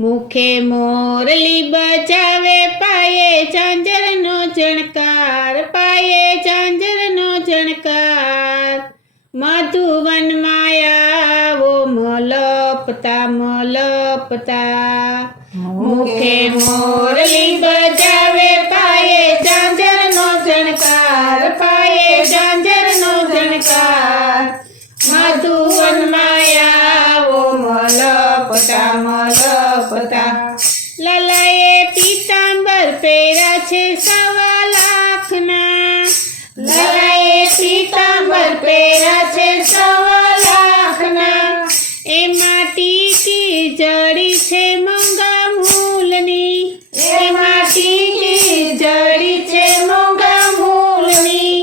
મુખે મોરલી બજાવે, પાયે ઝાંઝરનો ઝણકાર, પાયે ઝાંઝરનો ઝણકાર. મધુવનમાં આવો મલપતા મલપતા. મુખે મોરલી બજાવે, પાયે ઝાંઝરનો ઝણકાર, પાયે ઝાંઝરનો ઝણકાર. મધુવનમાં આવો મલપતા મલપતા. લલાએ પીતાંબર પહેર્યા છે 1.25 લાખના, લલાએ પીતાંબર પહેર્યા છે 1.25 લાખના. એમાં ટીકી જડી છે મોંઘા મૂલની, એમાં ટીકી જડી છે મોંઘા મૂલની.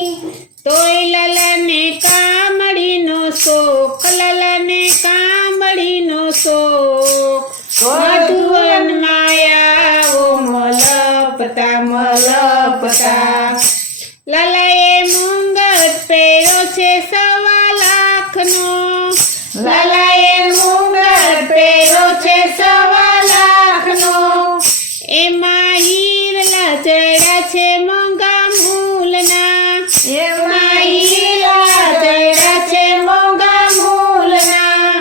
તોય લલાને કામડીનો શોખ, લલાને કામડીનો શોખ. મધુવનમાં આવો મલપતા મલપતા. લલાએ મુંગટ પહેર્યો છે 1.25 લાખનો, લલાએ મુંગટ પહેર્યો છે 1.25 લાખનો. એમાં હીરલા જડ્યા છે મોંઘા મૂલના, એમાં હીરલા જડ્યા છે મોંઘા મૂલના.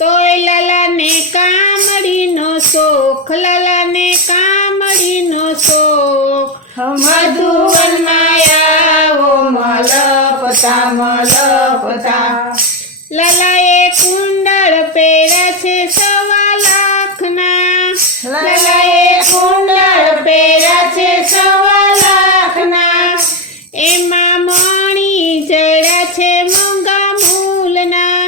તોય લલાને કામડીનો શોખ, લલાને કામડીનો શોખ. મધુવનમાં આવો મલપતા મલપતા. લલાએ કુંડળ પહેર્યા છે 1.25 લાખના, લલાએ કુંડળ પહેર્યા છે 1.25 લાખના. એમાં મણી જડ્યા છે મોંઘા મૂલના,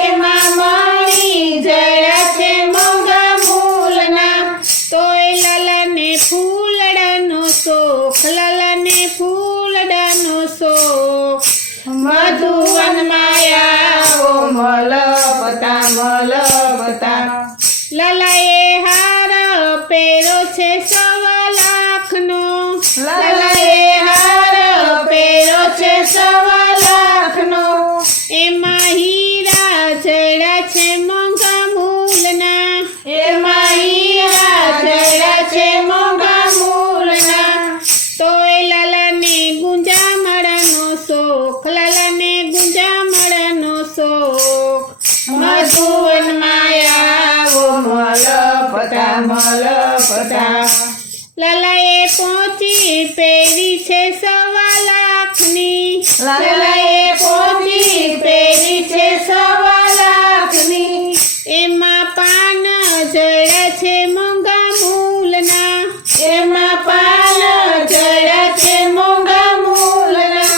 એમાં મણી જડ્યા છે મોંઘા મૂલના. તોય લલાને ફૂલડાનો શોખ, લલાને ફૂલડાનો શોખ. મધુવનમાં આવો મલપતા મલપતા. લલાએ હાર પહેર્યો છે 1.25 લાખનો, લલાએ હાર પહેર્યો છે 1.25 લાખનો. એમાં હીરા જડ્યા છે મોંઘા મૂલના, એમાં હીરા જડ્યા છે મોંઘા મૂલના. તોય લલાને ગુંજામડાનો શોખ, લલાને ગુંજામડાનો શોખ. મધુવનમાં આવો મલપતા મલપતા. લલાએ પોચી પહેરી છે 1.25 લાખની, લલાએ પોચી પહેરી છે 1.25 લાખની. એમાં પાન જડ્યા છે મોંઘા મૂલના, એમાં પાન જડ્યા છે મોંઘા મૂલના.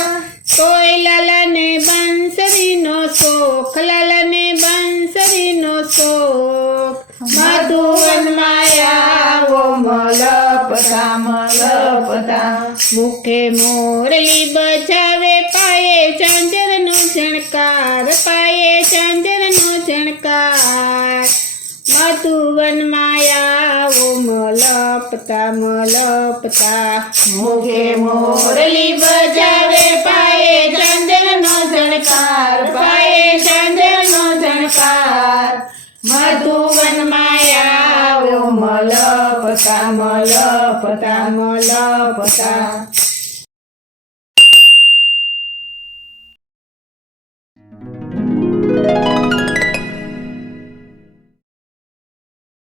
તોય લલાને બંસરીનો શોખ, લલાને બંસરીનો શોખ. મધુવનમાં આવો મલપતા મલપતા. મુખે મોરલી બજાવે, પાયે ઝાંઝરનો ઝણકાર, પાયે ઝાંઝરનો ઝણકાર. મધુવનમાં આવો મલપતા મલપતા. મુખે મોરલી બજાવે, પાયે ઝાંઝરનો ઝણકાર, પાયે ઝાંઝરનો ઝણકાર. મધુવનમાં આવો મલપતા મલપતા મલપતા.